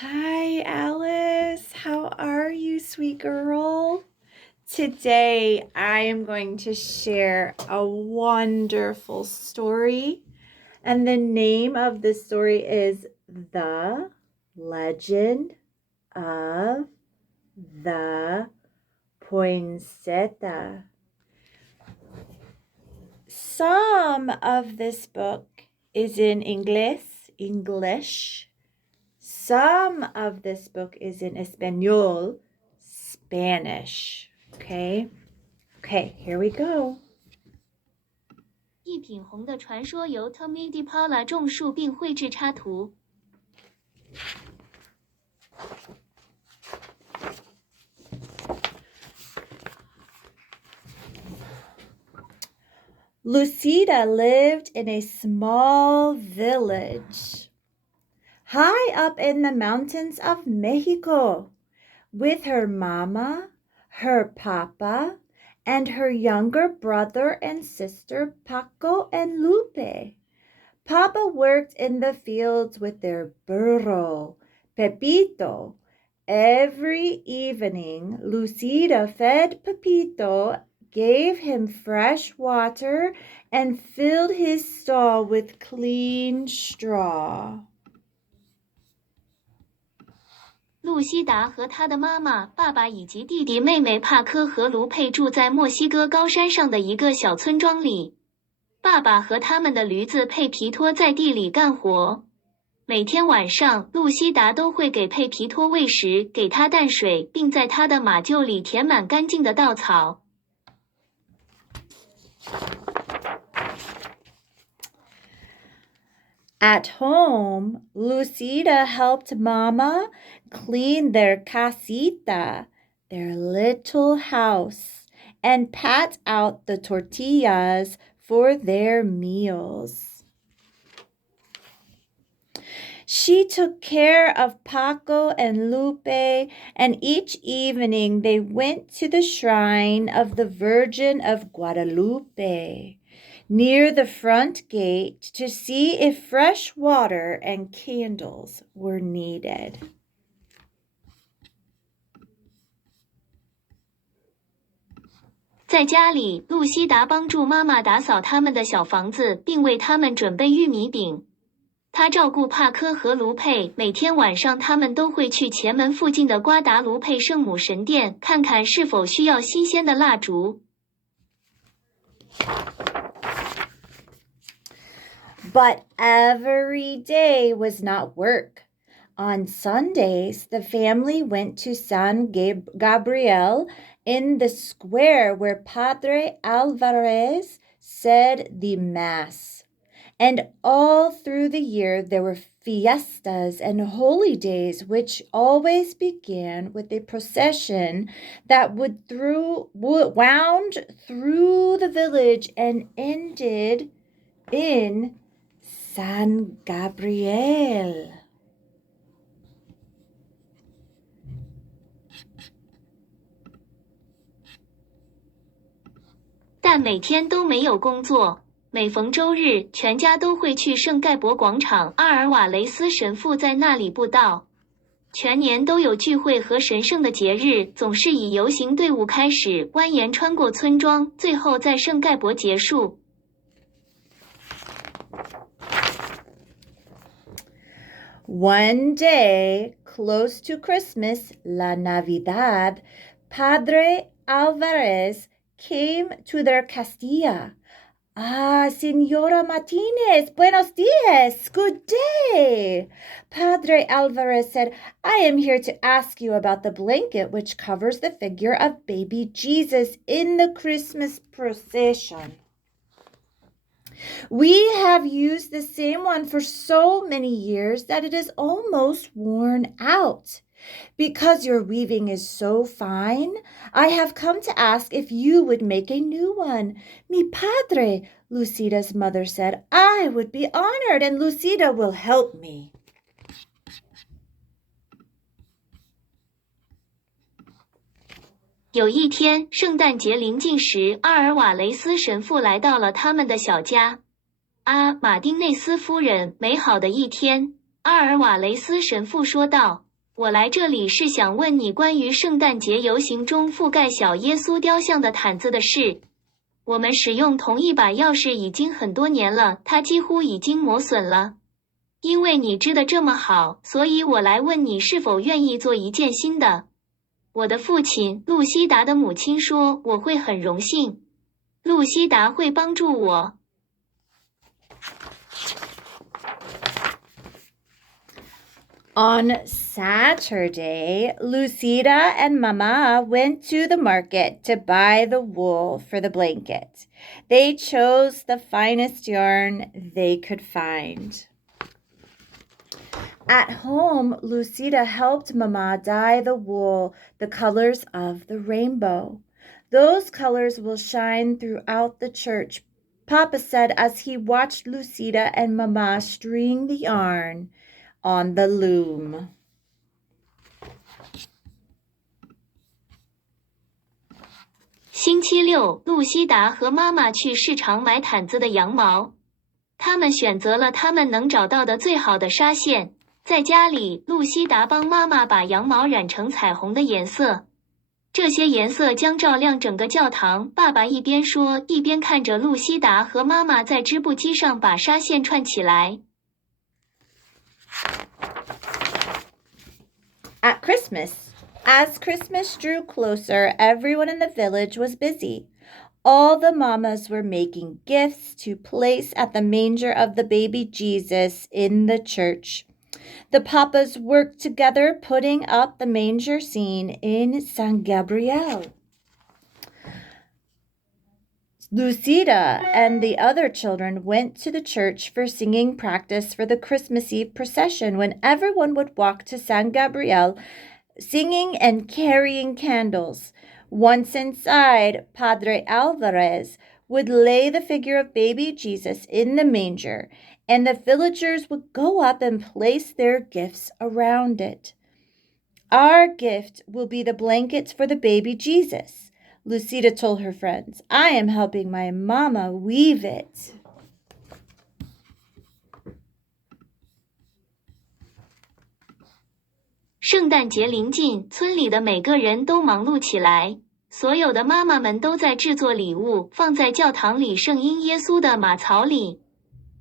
Hi, Alice. How are you, sweet girl? Today, I am going to share a wonderful story. And the name of the story is The Legend of the Poinsettia. Some of this book is in English. Some of this book is in Espanol, Spanish. Okay, here we go. 一品红的传说由 Tomie dePaola 种树并绘制插图。Lucida lived in a small village high up in the mountains of Mexico with her mama, her papa, and her younger brother and sister Paco and Lupe. Papa worked in the fields with their burro, Pepito. Every evening, Lucida fed Pepito, gave him fresh water, and filled his stall with clean straw. 露西达和她的妈妈、爸爸以及弟弟妹妹帕科和卢佩住在墨西哥高山上的一个小村庄里。爸爸和他们的驴子佩皮托在地里干活。每天晚上，露西达都会给佩皮托喂食，给他淡水，并在他的马厩里填满干净的稻草。At home, Lucida helped Mama clean their casita, their little house, and pat out the tortillas for their meals. She took care of Paco and Lupe, and each evening they went to the shrine of the Virgin of Guadalupe near the front gate to see if fresh water and candles were needed. 在家里，露西达帮助妈妈打扫他们的小房子，并为他们准备玉米饼。她照顾帕科和卢佩，每天晚上他们都会去前门附近的瓜达卢佩圣母神殿，看看是否需要新鲜的蜡烛。But every day was not work. On Sundays, the family went to San Gabriel in the square where Padre Alvarez said the Mass. And all through the year, there were fiestas and holy days, which always began with a procession that wound through the village and ended in San Gabriel. 但每天都没有工作。每逢周日，全家都会去圣盖博广场，阿尔瓦雷斯神父在那里布道。全年都有聚会和神圣的节日，总是以游行队伍开始，蜿蜒穿过村庄，最后在圣盖博结束。One day, close to Christmas, La Navidad, Padre Alvarez came to their Castilla. Ah, Senora Martinez, buenos dias, good day. Padre Alvarez said, I am here to ask you about the blanket which covers the figure of baby Jesus in the Christmas procession. We have used the same one for so many years that it is almost worn out. Because your weaving is so fine, I have come to ask if you would make a new one. Mi padre, Lucida's mother said, I would be honored, and Lucida will help me. 有一天，圣诞节临近时，阿尔瓦雷斯神父来到了他们的小家。马丁内斯夫人，美好的一天，阿尔瓦雷斯神父说道。我来这里是想问你关于圣诞节游行中覆盖小耶稣雕像的毯子的事。我们使用同一把钥匙已经很多年了，它几乎已经磨损了。因为你织得这么好，所以我来问你是否愿意做一件新的。我的父亲，露西达的母亲说，我会很荣幸。露西达会帮助我。On Saturday, Lucida and Mama went to the market to buy the wool for the blanket. They chose the finest yarn they could find. At home, Lucida helped Mama dye the wool the colors of the rainbow. Those colors will shine throughout the church, Papa said as he watched Lucida and Mama string the yarn on the loom. 星期六，露西达和妈妈去市场买毯子的羊毛。他们选择了他们能找到的最好的纱线。在家里，露西达帮妈妈把羊毛染成彩虹的颜色。这些颜色将照亮整个教堂。爸爸一边说，一边看着露西达和妈妈在织布机上把纱线串起来。At Christmas, as Christmas drew closer, everyone in the village was busy. All the mamas were making gifts to place at the manger of the baby Jesus in the church. The papas worked together, putting up the manger scene in San Gabriel. Lucida and the other children went to the church for singing practice for the Christmas Eve procession when everyone would walk to San Gabriel singing and carrying candles. Once inside, Padre Alvarez would lay the figure of baby Jesus in the manger, and the villagers would go up and place their gifts around it. Our gift will be the blankets for the baby Jesus, Lucida told her friends. I am helping my mama weave it. 圣诞节临近，村里的每个人都忙碌起来。所有的妈妈们都在制作礼物，放在教堂里圣婴耶稣的马槽里。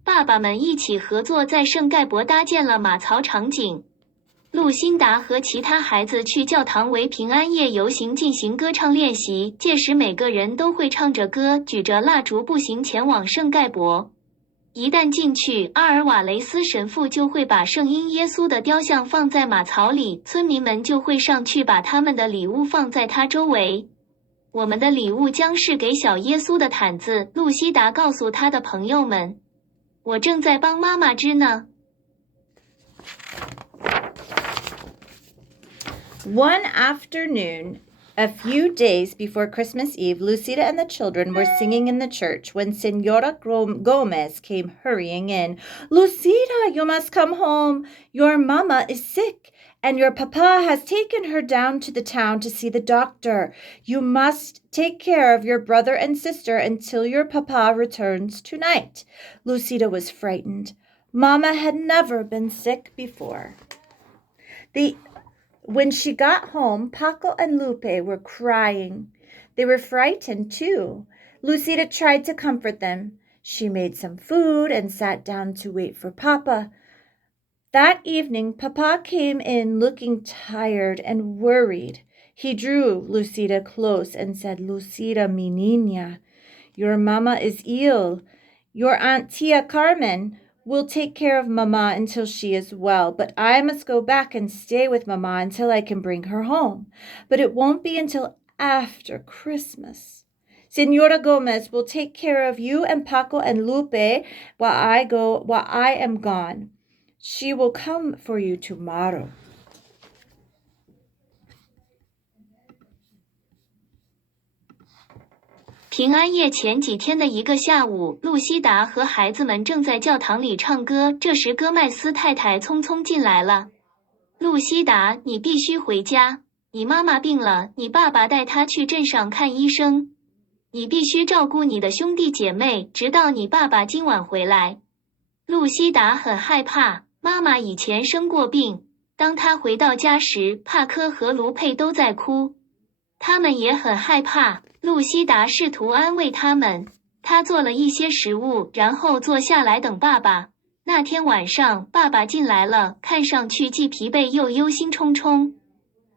爸爸们一起合作，在圣盖博搭建了马槽场景。露辛达和其他孩子去教堂为平安夜游行进行歌唱练习，届时每个人都会唱着歌，举着蜡烛步行前往圣盖博。一旦进去，阿尔瓦雷斯神父就会把圣婴耶稣的雕像放在马槽里，村民们就会上去把他们的礼物放在他周围。我们的礼物将是给小耶稣的毯子，露西达告诉他的朋友们。我正在帮妈妈织呢。One afternoon, a few days before Christmas Eve, Lucida and the children were singing in the church when Senora Gomez came hurrying in. Lucida, you must come home. Your mama is sick, and your papa has taken her down to the town to see the doctor. You must take care of your brother and sister until your papa returns tonight. Lucida was frightened. Mama had never been sick before. When she got home, Paco and Lupe were crying. They were frightened, too. Lucida tried to comfort them. She made some food and sat down to wait for Papa. That evening, Papa came in looking tired and worried. He drew Lucida close and said, Lucida, mi niña, your mama is ill. Your Aunt Tia Carmen will take care of Mama until she is well, but I must go back and stay with Mama until I can bring her home. But it won't be until after Christmas. Senora Gomez will take care of you and Paco and Lupe while I am gone. She will come for you tomorrow. 平安夜前几天的一个下午，露西达和孩子们正在教堂里唱歌。这时，戈麦斯太太匆匆进来了。露西达，你必须回家。你妈妈病了，你爸爸带她去镇上看医生。你必须照顾你的兄弟姐妹，直到你爸爸今晚回来。露西达很害怕，妈妈以前生过病。当他回到家时，帕科和卢佩都在哭，他们也很害怕。露西达试图安慰他们，他做了一些食物，然后坐下来等爸爸。那天晚上，爸爸进来了，看上去既疲惫又忧心忡忡。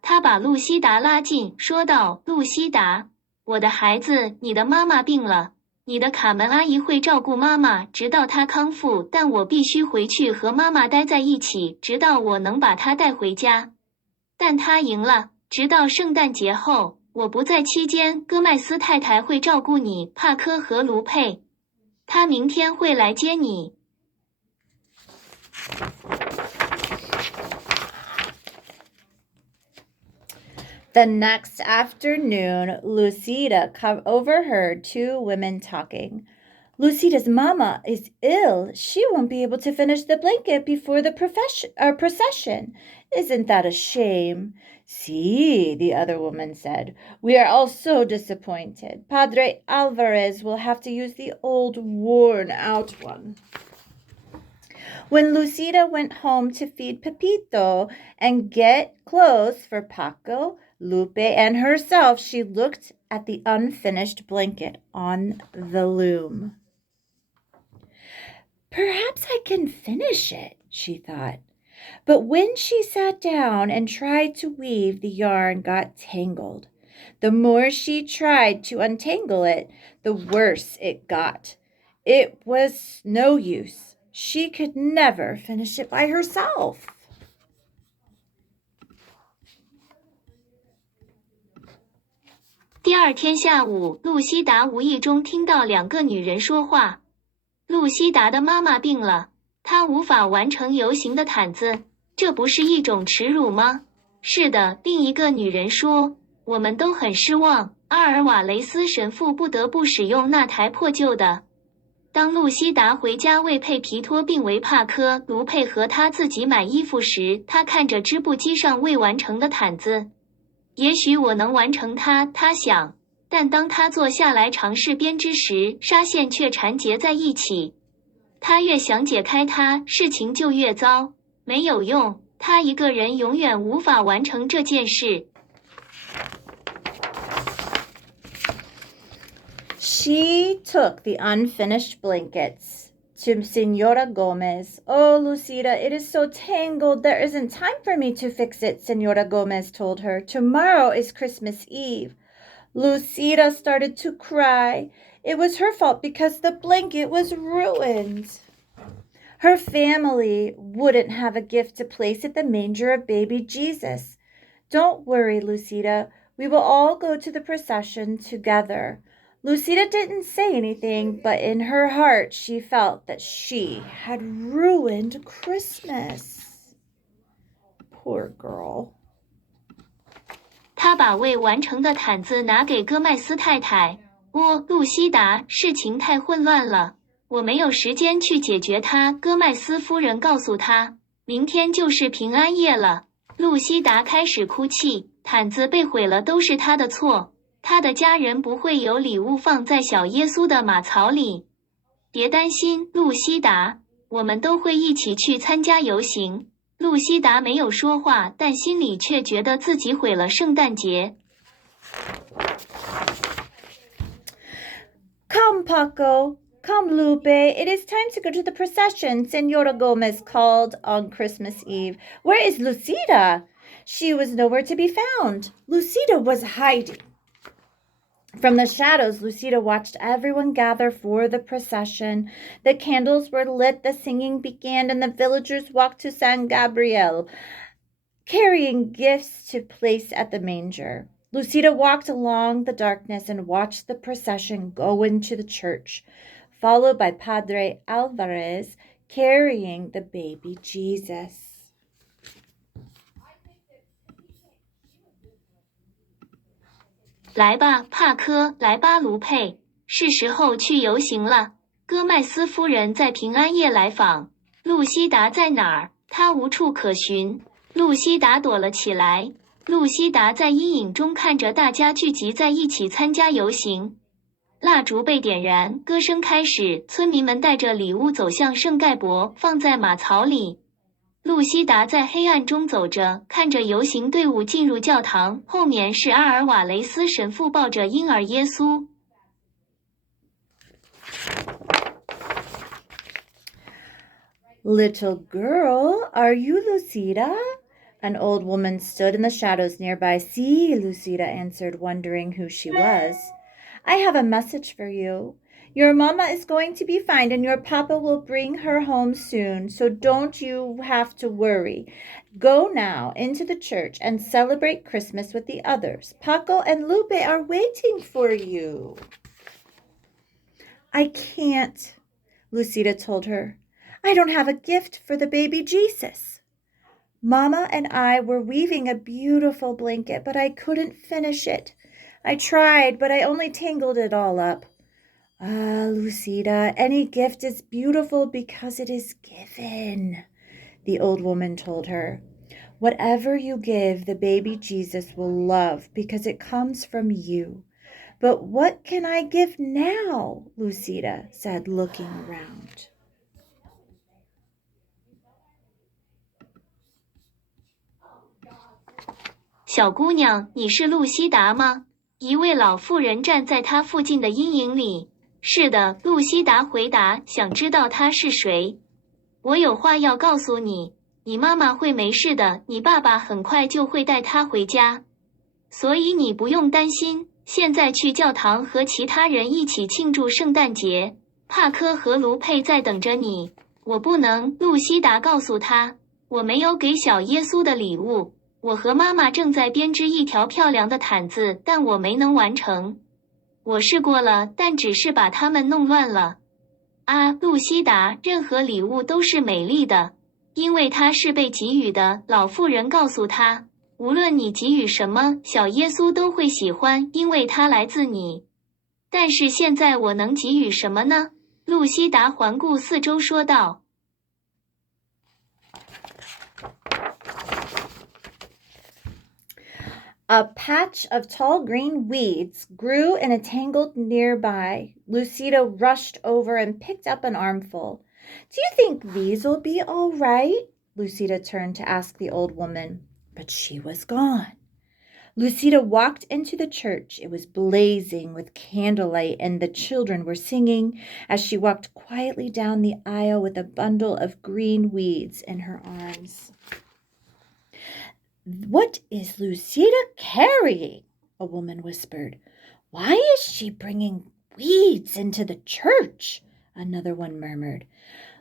他把露西达拉近，说道：“露西达，我的孩子，你的妈妈病了。你的卡门阿姨会照顾妈妈，直到她康复，但我必须回去和妈妈待在一起，直到我能把她带回家。但她赢了，直到圣诞节后，我不在期间，戈麦斯太太会照顾你，帕科和卢佩。她明天会来接你。” The next afternoon, Lucida overheard two women talking. Lucida's mama is ill. She won't be able to finish the blanket before the procession. Isn't that a shame? See, the other woman said. We are all so disappointed. Padre Alvarez will have to use the old, worn-out one. When Lucida went home to feed Pepito and get clothes for Paco, Lupe, and herself, she looked at the unfinished blanket on the loom. Perhaps I can finish it, she thought. But when she sat down and tried to weave, the yarn got tangled. The more she tried to untangle it, the worse it got. It was no use. She could never finish it by herself. 第二天下午，露西达无意中听到两个女人说话。露西达的妈妈病了，她无法完成游行的毯子，这不是一种耻辱吗？是的，另一个女人说，我们都很失望，阿尔瓦雷斯神父不得不使用那台破旧的。当露西达回家为佩皮托并为帕科、卢佩和他自己买衣服时，他看着织布机上未完成的毯子。也许我能完成它，他想。但当他坐下来尝试编织时，纱线却缠结在一起。他越想解开它，事情就越糟。没有用，他一个人永远无法完成这件事。She took the unfinished blankets to Senora Gomez. Oh, Lucida, it is so tangled. There isn't time for me to fix it, Senora Gomez told her. Tomorrow is Christmas Eve. Lucida started to cry. It was her fault because the blanket was ruined. Her family wouldn't have a gift to place at the manger of baby Jesus. Don't worry, Lucida. We will all go to the procession together. Lucida didn't say anything, but in her heart she felt that she had ruined Christmas. Poor girl. 他把未完成的毯子拿给戈麦斯太太。露西达，事情太混乱了，我没有时间去解决它。戈麦斯夫人告诉他，明天就是平安夜了。露西达开始哭泣，毯子被毁了都是她的错。他的家人不会有礼物放在小耶稣的马槽里。别担心，露西达，我们都会一起去参加游行。露西达没有说话，但心里却觉得自己毁了圣诞节。Come, Paco. Come, Lupe. It is time to go to the procession, Senora Gomez called on Christmas Eve. Where is Lucida? She was nowhere to be found. Lucida was hiding. From the shadows, Lucida watched everyone gather for the procession. The candles were lit, the singing began, and the villagers walked to San Gabriel, carrying gifts to place at the manger. Lucida walked along the darkness and watched the procession go into the church, followed by Padre Alvarez carrying the baby Jesus. 来吧，帕科，来吧，卢佩，是时候去游行了。戈麦斯夫人在平安夜来访。露西达在哪儿？她无处可寻。露西达躲了起来。露西达在阴影中看着大家聚集在一起参加游行。蜡烛被点燃，歌声开始，村民们带着礼物走向圣盖博，放在马槽里。露西达在黑暗中走着，看着游行队伍进入教堂，后面是阿尔瓦雷斯神父抱着婴儿耶稣。Little girl, are you Lucida? An old woman stood in the shadows nearby. See, Lucida answered, wondering who she was. I have a message for you. Your mama is going to be fine and your papa will bring her home soon, so don't you have to worry. Go now into the church and celebrate Christmas with the others. Paco and Lupe are waiting for you. I can't, Lucida told her. I don't have a gift for the baby Jesus. Mama and I were weaving a beautiful blanket, but I couldn't finish it. I tried, but I only tangled it all up. Ah, Lucida, any gift is beautiful because it is given, the old woman told her. Whatever you give, the baby Jesus will love because it comes from you. But what can I give now? Lucida said, looking around. 小姑娘，你是露西达吗？一位老妇人站在她附近的阴影里。是的，露西达回答，想知道她是谁。我有话要告诉你，你妈妈会没事的，你爸爸很快就会带她回家。所以你不用担心，现在去教堂和其他人一起庆祝圣诞节。帕科和卢佩在等着你。我不能，露西达告诉他，我没有给小耶稣的礼物。我和妈妈正在编织一条漂亮的毯子，但我没能完成。我试过了，但只是把它们弄乱了。啊，露西达，任何礼物都是美丽的，因为它是被给予的。老妇人告诉他，无论你给予什么，小耶稣都会喜欢，因为它来自你。但是现在我能给予什么呢？露西达环顾四周说道。A patch of tall green weeds grew in a tangle nearby. Lucida rushed over and picked up an armful. Do you think these'll be all right? Lucida turned to ask the old woman, but she was gone. Lucida walked into the church. It was blazing with candlelight, and the children were singing as she walked quietly down the aisle with a bundle of green weeds in her arms. What is Lucida carrying? A woman whispered. Why is she bringing weeds into the church? Another one murmured.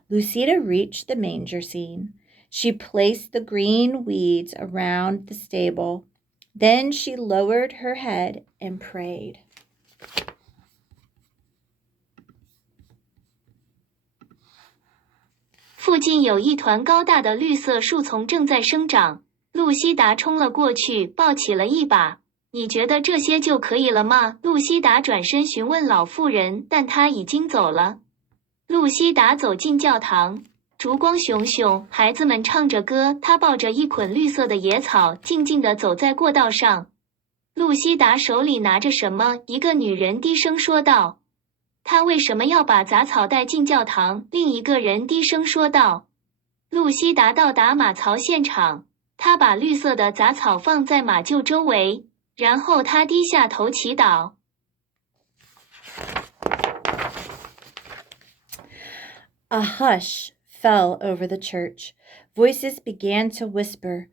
Lucida reached the manger scene. She placed the green weeds around the stable. Then she lowered her head and prayed. 附近有一团高大的绿色树丛正在生长。露西达冲了过去，抱起了一把。你觉得这些就可以了吗？露西达转身询问老妇人，但她已经走了。露西达走进教堂，烛光熊熊，孩子们唱着歌，她抱着一捆绿色的野草，静静地走在过道上。露西达手里拿着什么？一个女人低声说道。她为什么要把杂草带进教堂？另一个人低声说道。露西达到达马槽现场，她把绿色的杂草放在马厩周围，然后她低下头祈祷。A hush fell over the church. Voices began to whisper,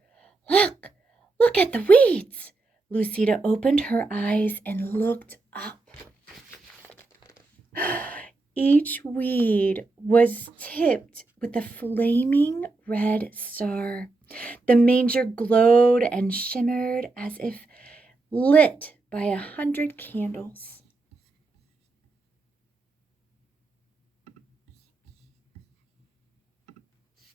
Look! Look at the weeds! Lucida opened her eyes and looked up. Each weed was tipped with a flaming red star. The manger glowed and shimmered as if lit by 100 candles.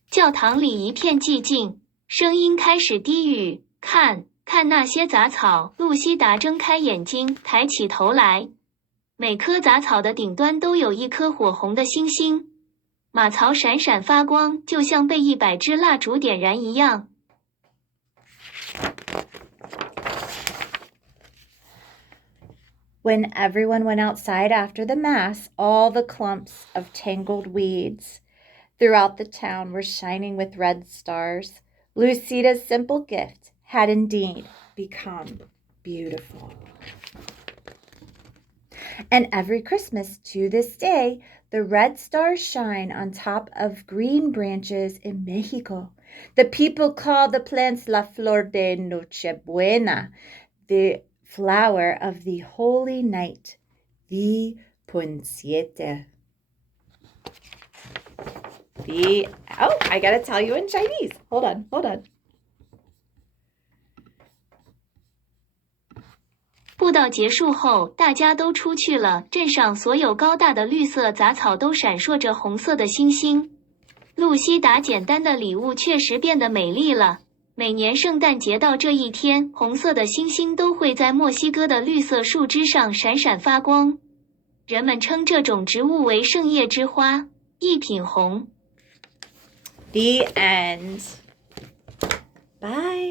教堂里一片寂静，声音开始低语。看，看那些杂草。露西达睁开眼睛，抬起头来。每棵杂草的顶端都有一颗火红的星星，马槽闪闪发光，就像被100支蜡烛点燃一样。When everyone went outside after the mass, all the clumps of tangled weeds throughout the town were shining with red stars. Lucida's simple gift had indeed become beautiful. And every Christmas to this day, the red stars shine on top of green branches in Mexico. The people call the plants La Flor de Nochebuena, the flower of the holy night, the Poinsettia. I gotta tell you in Chinese. Hold on. 布道结束后，大家都出去了。镇上所有高大的绿色杂草都闪烁着红色的星星。露西达简单的礼物确实变得美丽了。每年圣诞节到这一天，红色的星星都会在墨西哥的绿色树枝上闪闪发光。人们称这种植物为圣叶之花，一品红。The end. Bye.